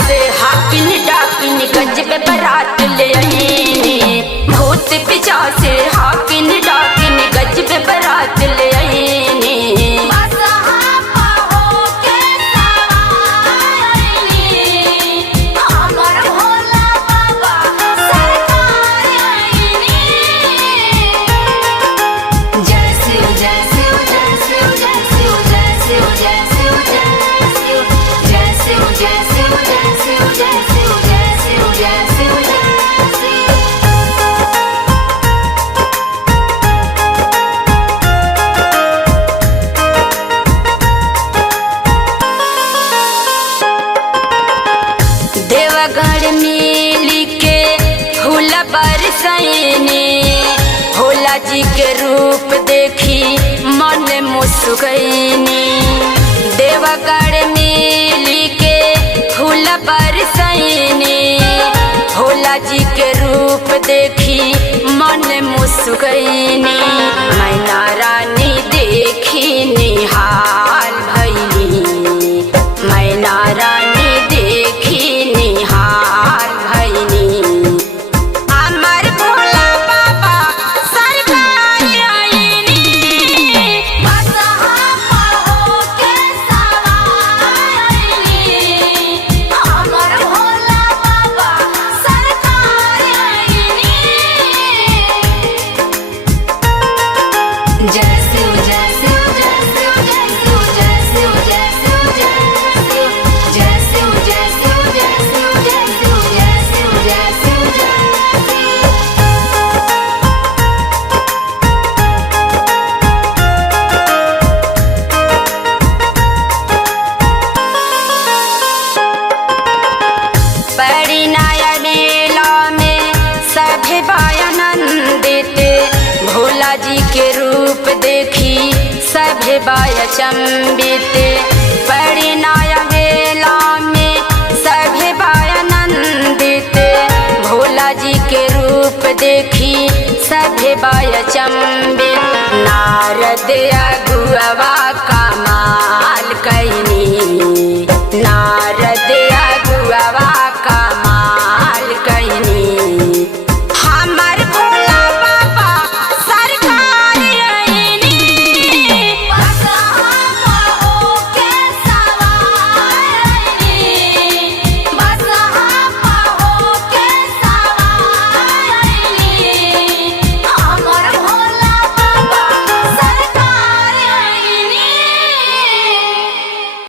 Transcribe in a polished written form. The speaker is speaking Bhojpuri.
से हाकिन डाकिन गज पे बारात ले आईनी। भूत पिचा से हाकिन डाकिन गज पे बारात ले आईनी। देवगढ़ मिली के फूल बरसैनी। भोला जी के रूप देखी मन मुस्कैनी। देवगढ़ मिली के फूल बरसैनी। भोला जी के रूप देखी मन मुस्कैनी। मैना रानी देखी निहाल भैली। मैना रानी भोला जी के रूप देखी सभे बायचंबित। बड़ी नाया मेला में सभे बायानंदित। भोला जी के रूप देखी सभे बायचंबित। नारद अगुआ